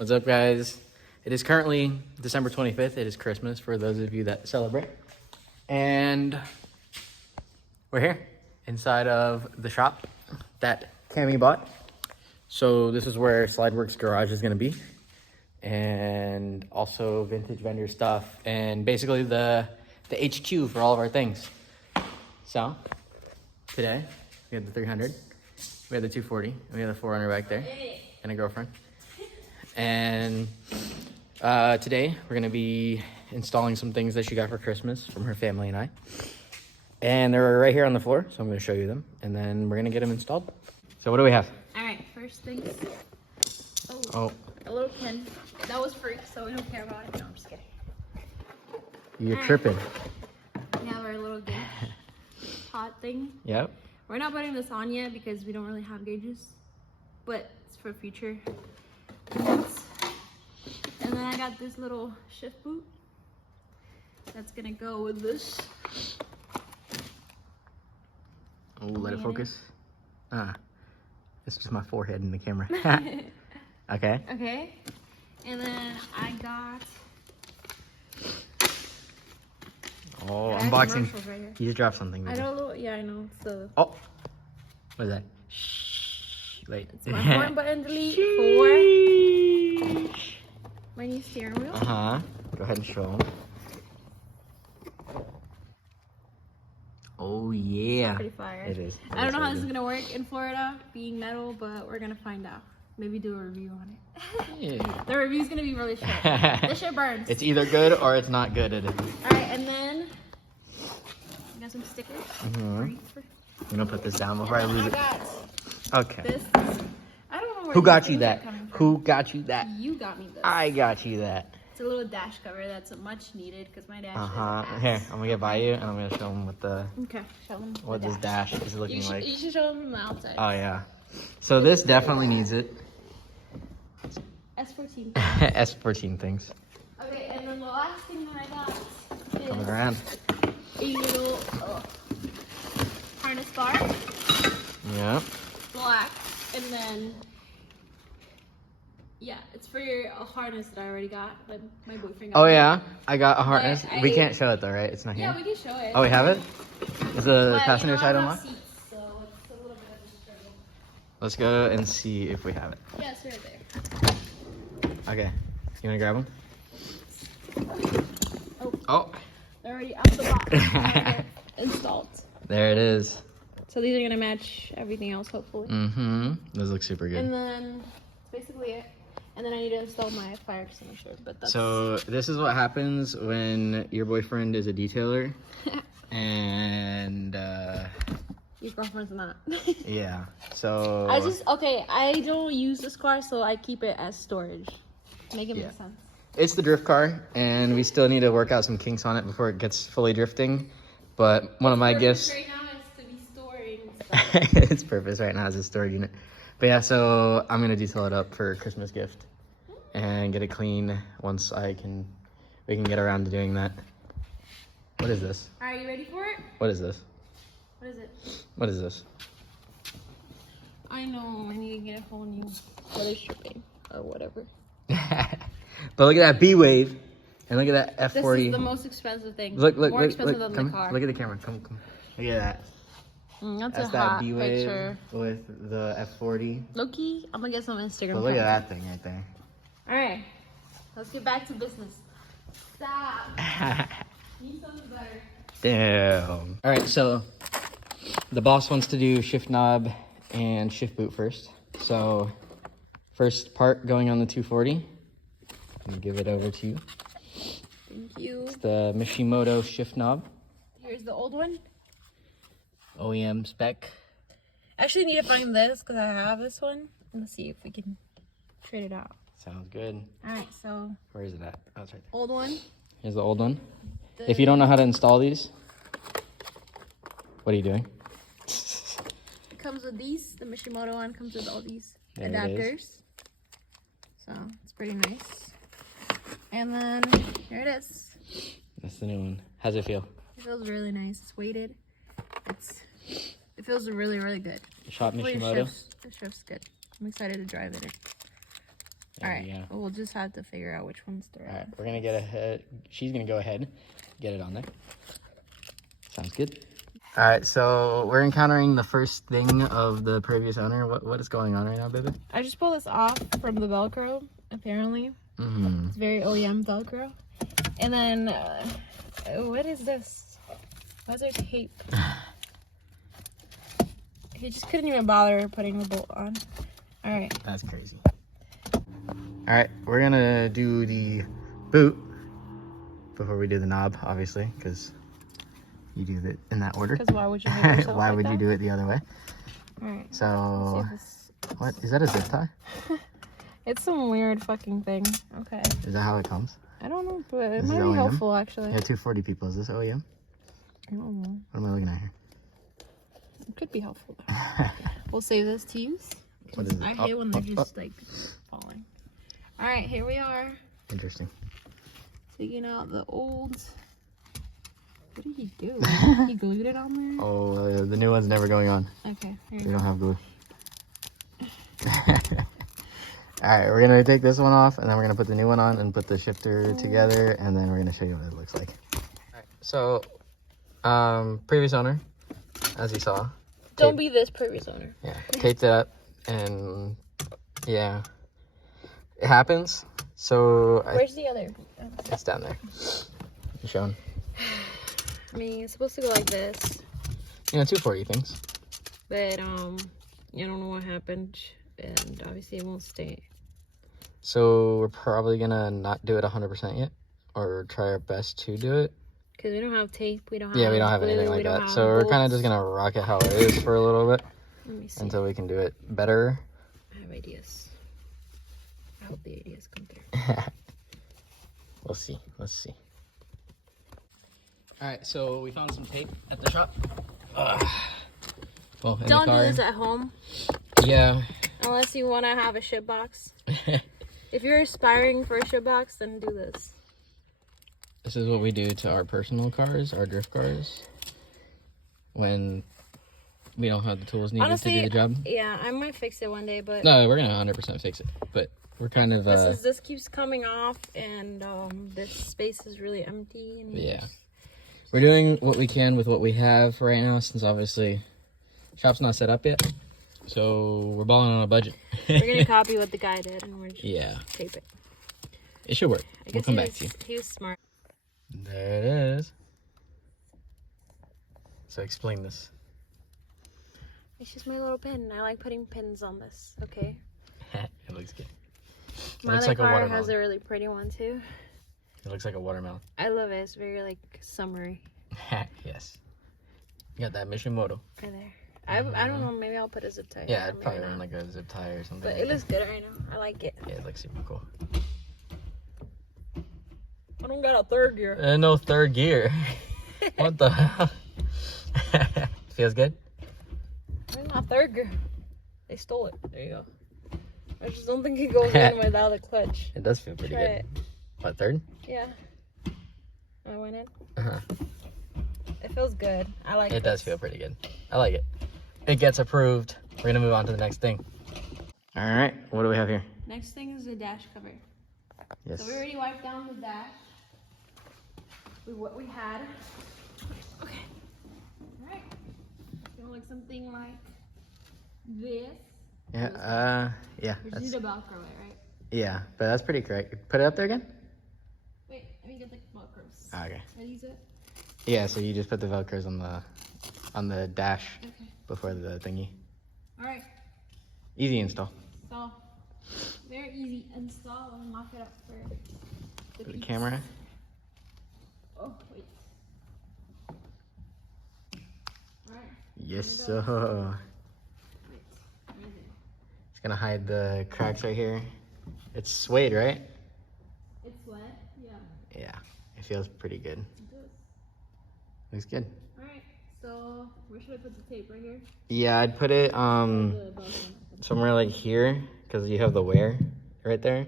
What's up, guys? It is currently December 25th. It is Christmas for those of you that celebrate. And we're here inside of the shop that Cammy bought. So this is where Slideworks Garage is going to be. And also vintage vendor stuff. And basically the HQ for all of our things. So today we have the 300. We have the 240. And we have the 400 back there. And a girlfriend. And today we're gonna be installing some things that she got for Christmas from her family and I. And they're right here on the floor, so I'm gonna show you them, and then we're gonna get them installed. So what do we have? All right, first things. Oh, A little pin. That was free, so we don't care about it. No, I'm just kidding. you're tripping. We have our little gauge pot thing. Yep. We're not putting this on yet because we don't really have gauges, but it's for future events. And then I got this little shift boot that's gonna go with this. Oh, let it focus. It's just my forehead in the camera. Okay. Okay. And then I got Unboxing. commercials right here. You just dropped something. I know, yeah, I know. It's the Oh, what is that? Shh. Wait. it's my horn button delete for my new steering wheel. Go ahead and show them. Oh yeah. Pretty fire. It is. I don't know how this is gonna work in Florida, being metal, but we're gonna find out. Maybe do a review on it. Yeah. The review's gonna be really short. This shit burns. It's either good or it's not good at it. Alright, and then I got some stickers. I'm gonna put this down before I lose I it. got Okay. this. I don't know where Who these got you things are that? coming from. Who got you that? You got me this. I got you that. It's a little dash cover that's much needed because my dash is Here, I'm gonna get by you and I'm gonna show them Okay, show them what the this dash is You looking should, like. you should show them from the outside. Oh yeah. So this definitely needs it. S14. S14 things. Okay, and then the last thing that I got Coming is around. a little harness bar, Yeah. black, and then yeah, it's for a harness that I already got. That my boyfriend got. Oh me. yeah. I got a harness. I- We can't show it though, right? It's not Yeah, here. we can show it. Oh, we have it? Is the But, passenger side I don't unlocked? have seats, so it's a little bit of a struggle. Let's go and see if we have it. Yeah, it's right there. Okay. You wanna grab them? Oh, Oh. they're already out the box. They're installed. There it is. So these are gonna match everything else, hopefully. Mm-hmm. Those look super And good. then that's basically it. And then I need to install my fire extinguisher, but that's So this is what happens when your boyfriend is a detailer. And your girlfriend's not. yeah. So I don't use this car, so I keep it as storage. Make it make sense. it's the drift car, and we still need to work out some kinks on it before it gets fully drifting. But one of my gifts, right now is to be storing stuff. its purpose right now is a storage unit. But yeah, so I'm gonna detail it up for a Christmas gift and get it clean once we can get around to doing that. What is this? Are you ready for it? What is this? What is it? What is this? I know, I need to get a whole new weather stripping or whatever. But look at that B wave, and look at that This F40. is the most expensive thing. Look, More expensive than come, the car. Look at the camera. Come. Look at that. That's That's a that hot B wave picture. with the F40. Loki, I'm gonna get some Instagram. But look at comments. that thing right there. All right, let's get back to business. Stop. Need something better. Damn. All right, so the boss wants to do shift knob and shift boot first. So first part going on the 240. I'm gonna give it over to you. Thank you. It's the Mishimoto shift knob, Here's the old one. OEM spec. I actually need to find this because I have this one. Let's see if we can trade it out. Sounds good. All right, so Where is it at? Oh, it's right there. old one. Here's the old one. If you don't know how to install these, what are you doing? It comes with these. The Mishimoto one comes with all these There it adapters. So it's pretty nice. And then here it is. That's the new one. How's it feel? It feels really nice. It's weighted. It feels really, really good. Shop Hopefully Mishimoto. The shift's good. I'm excited to drive in it. All right. Yeah. We'll just have to figure out which one's the right. All right, we're gonna get ahead. She's gonna go ahead, get it on there. Sounds good. All right, so we're encountering the first thing of the previous owner. What is going on right now, baby? I just pulled this off from the Velcro. Apparently, it's very OEM Velcro. And then, what is this? Why is there tape? He just couldn't even bother putting the bolt on. All right. That's crazy. All right, we're gonna do the boot before we do the knob, obviously, because you do it in that order. Because why would you? Make yourself Why like would that? you do it the other way? All right. So, Let's see if what is that? A zip tie? it's some weird fucking thing. Okay. Is that how it comes? I don't know, but it This might is be OEM? helpful actually. Yeah, 240 people. Is this OEM? I don't know. What am I looking at here? It could be helpful though. We'll save this to use. What is it? I hate when they're just like falling. All right, here we are. Interesting. Taking out the old. What did he do? He glued it on there. Oh, the new one's never going on. Okay. Here We you don't go. have glue. All right, we're gonna take this one off, and then we're gonna put the new one on and put the shifter together, and then we're gonna show you what it looks like. All right, so, previous owner, as you saw. Don't be this previous owner. Yeah, taped it up, and yeah, it happens. So Where's the other? it's down there. You showing? I mean, it's supposed to go like this, 240 things. but I don't know what happened, and obviously it won't stay. So we're probably gonna not do it 100% yet, or try our best to do it. Because we don't have tape, we don't have Yeah, we don't have glue, anything we like don't that. have So we're kind of bolts. just gonna rock it how it is for a little bit Let me see. until we can do it better. I have ideas. I hope the ideas come through. We'll see. Let's see. All right, so we found some tape at the shop. Well, in Don't the do car. this at home Yeah. unless you want to have a ship box. If you're aspiring for a ship box, then do this. This is what we do to our personal cars, our drift cars, when we don't have the tools needed Honestly, to do the job. Yeah, I might fix it one day, but No, we're gonna 100% fix it, but we're kind of this keeps coming off, and this space is really empty. And yeah. We're doing what we can with what we have right now, since obviously shop's not set up yet, so we're balling on a budget. we're gonna copy what the guy did, and we're just Yeah, tape it. it should work. I We'll guess come back to you. he was smart. There it is. So explain this. It's just my little pin. I like putting pins on this. Okay. It looks good. It My looks other like a car watermelon. has a really pretty one too. It looks like a watermelon. I love it. It's very like summery. Yes. You got that Mishimoto. Right there. I don't know. Maybe I'll put a zip tie. Yeah, on, I'd probably maybe run not. like a zip tie or something. But like it looks good right now. I like it. that. Yeah, it looks super cool. I don't got a third gear. No third gear. What the hell? Feels good? Where's my third gear? They stole it. There you go. I just don't think it goes in without a clutch. It does feel pretty Try good. it. What, third? Yeah. I went in. Uh-huh. It feels good. I like It does feel pretty good. I like it. It gets approved. We're gonna move on to the next thing. All right, what do we have here? Next thing is the dash cover. Yes. So we already wiped down the dash with what we had. Okay. Alright. Gonna look something like this. Yeah, yeah. We just That's, need to Velcro it, right? yeah, but that's pretty correct. Put it up there again? Wait, let me get the Velcros. Ah, okay. Are these it? Yeah, so you just put the Velcros on the dash Okay. before the thingy. Alright. Easy install. So, very easy install and lock it up for The peeps. camera. Oh, wait. Alright. Yes, There we sir. Wait. Right there. Just gonna hide the cracks right here. It's suede, right? It's wet? Yeah. Yeah, it feels pretty good. It does. Looks good. Alright, so where should I put the tape? Right here? Yeah, I'd put it The bottom. somewhere like here, because you have the wear right there.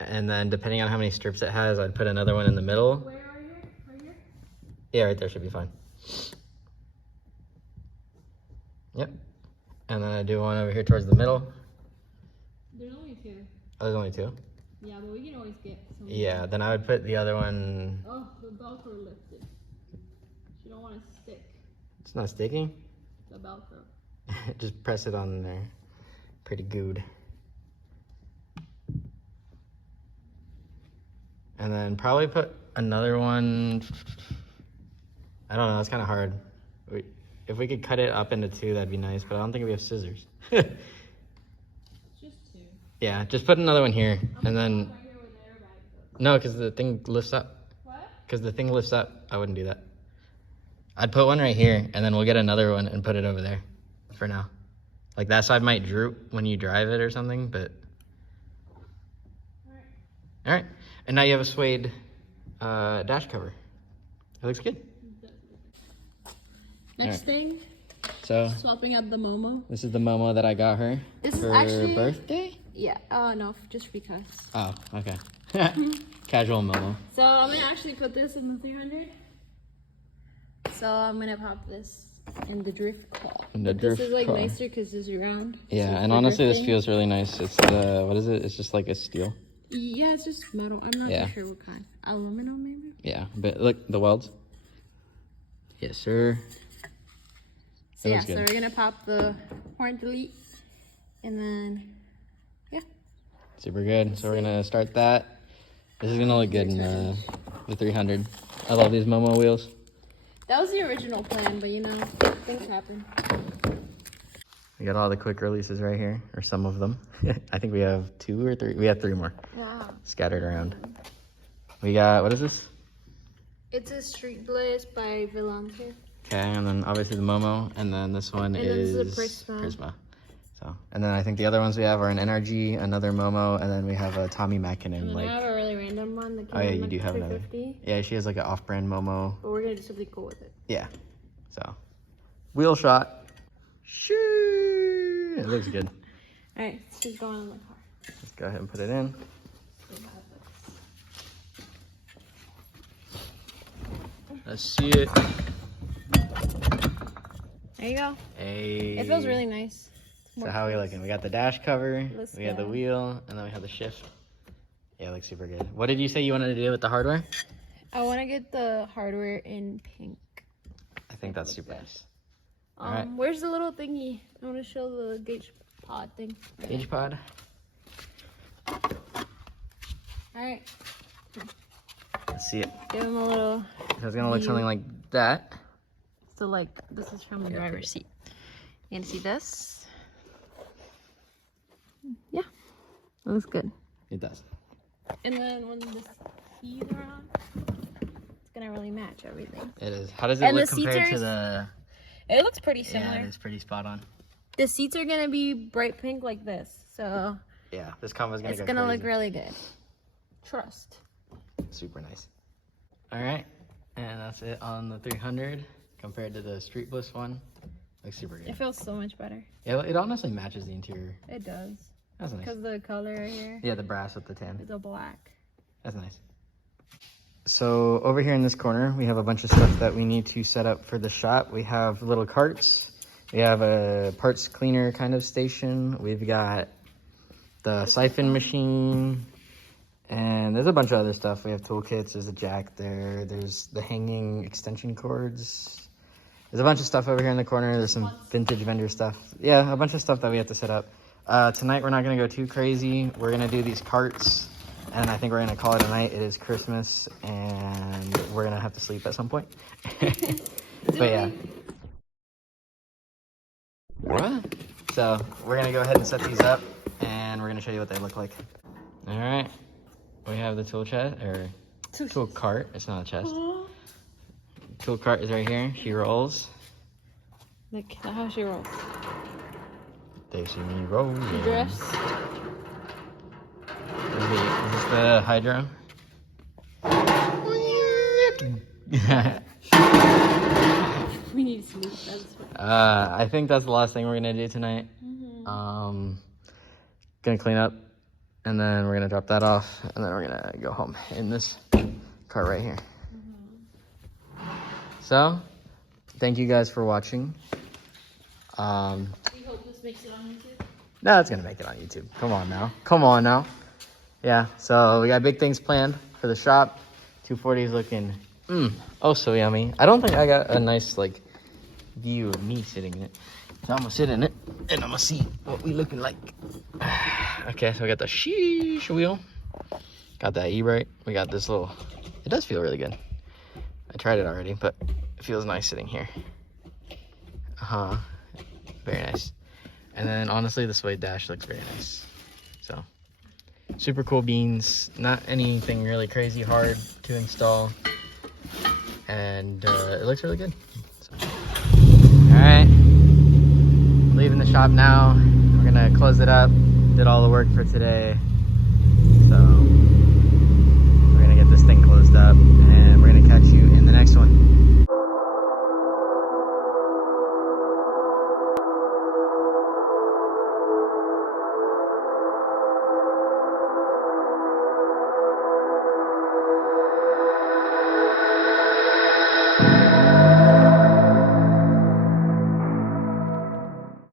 And then depending on how many strips it has, I'd put another one in the middle. Where are you? Right here? Yeah, right there should be fine. Yep. And then I do one over here towards the middle. There's only two. Oh, there's only 2? Yeah, but we can always get some. Yeah, then I would put the other one... Oh, the Velcro lifted. You don't want to stick It's not sticking? the Velcro. Just press it on there. Pretty good. And then probably put another one... I don't know, it's kind of hard. If we could cut it up into 2, that'd be nice, but I don't think we have scissors. Just 2. Yeah, just put another one here, and then... Right here with the airbag. No, because the thing lifts up. What? Because the thing lifts up. I wouldn't do that. I'd put one right here, and then we'll get another one and put it over there for now. Like, that side might droop when you drive it or something, but... All right. And now you have a suede dash cover. It looks good. Next thing, So, swapping out the Momo. this is the Momo that I got her This is for actually- birthday? Yeah, no, just because. Oh, okay. Casual Momo. So I'm gonna actually put this in the 300. So I'm gonna pop this in the drift car. The This drift is like car. nicer because it's round. Yeah, So and for honestly, this drifting- feels really nice. It's the, what is it? It's just like a steel. Yeah, it's just metal. I'm not Yeah. too sure what kind. Aluminum, maybe? Yeah, but look, the welds. Yes, sir. So It yeah, looks so good. we're gonna pop the horn delete. And then, Super good. So we're gonna start that. This is gonna look good in the 300. I love these Momo wheels. that was the original plan, but you know, things happen. We got all the quick releases right here, or some of them. I think we have 2 or 3. We have 3 more Wow. scattered around. We got, what is this? It's a Street Blaze by Vellante. Okay, and then obviously the Momo, and then this one And then this is is a Prisma. So, and then I think the other ones we have are an NRG, another Momo, and then we have a Tommy Mackinnon. And then Like, I have a really random one that came oh yeah, in you like do have another. 350. Yeah, she has like an off-brand Momo. But we're gonna do something cool with it. Yeah. So, wheel shot. Shoo! It looks good. Alright, she's going in the car. Let's go ahead and put it in. Let's see it. There you go. Hey. It feels really nice. So how are we looking? We got the dash cover, Looks we got the good. wheel, and then we have the shift. Yeah, it looks super good. What did you say you wanted to do with the hardware? I want to get the hardware in pink. I think that's super nice. Alright. Where's the little thingy? I want to show the gauge pod thing. Gauge pod. Alright, Let's see it. give him a little. So it's gonna look something like that. So like, this is from the driver's seat. You can see this. Yeah, it looks good. It does. And then when the seats are on, it's gonna really match everything. It is. How does it And look the compared to seaters- the? It looks pretty Yeah, similar. it is pretty spot on. The seats are gonna be bright pink like this, so Yeah, this combo's gonna it's go gonna crazy. look really good. Trust. Super nice. All right, and that's it on the 300 compared to the Street Bliss one. Looks super It good. feels so much better. Yeah, it honestly matches the interior. It does. That's nice. Because the color right here Yeah, the brass with the tan. is a black. That's nice. So over here in this corner, we have a bunch of stuff that we need to set up for the shop. We have little carts. We have a parts cleaner kind of station. We've got the siphon machine. And there's a bunch of other stuff. We have toolkits. There's a jack there. There's the hanging extension cords. There's a bunch of stuff over here in the corner. There's some vintage vendor stuff. Yeah, a bunch of stuff that we have to set up. Tonight, we're not going to go too crazy. We're going to do these carts. And I think we're going to call it a night. It is Christmas. And we're going to have to sleep at some point. But yeah. What? So we're going to go ahead and set these up. And we're going to show you what they look like. All right. We have the tool chest, or tool cart. It's not a chest. Tool cart is right here. She rolls. Look at how she rolls. They see me rolling. She drifts. Is this the Hydro? We need sleep. That's what. I think that's the last thing we're gonna do tonight. Gonna clean up, and then we're gonna drop that off, and then we're gonna go home in this cart right here. So, thank you guys for watching. We hope this makes it on YouTube. No, it's gonna make it on YouTube. Come on now. Come on now. yeah, so we got big things planned for the shop. 240 is looking oh so yummy. I don't think I got a nice like view of me sitting in it. So I'm gonna sit in it and I'm gonna see what we looking like. Okay, so we got the sheesh wheel. Got that E-brake. We got this little, it does feel really good. I tried it already, but it feels nice sitting here. Very nice. And then honestly, the suede dash looks very nice. So super cool beans, not anything really crazy hard to install. And it looks really good. So. All right, leaving the shop now. We're gonna close it up. Did all the work for today.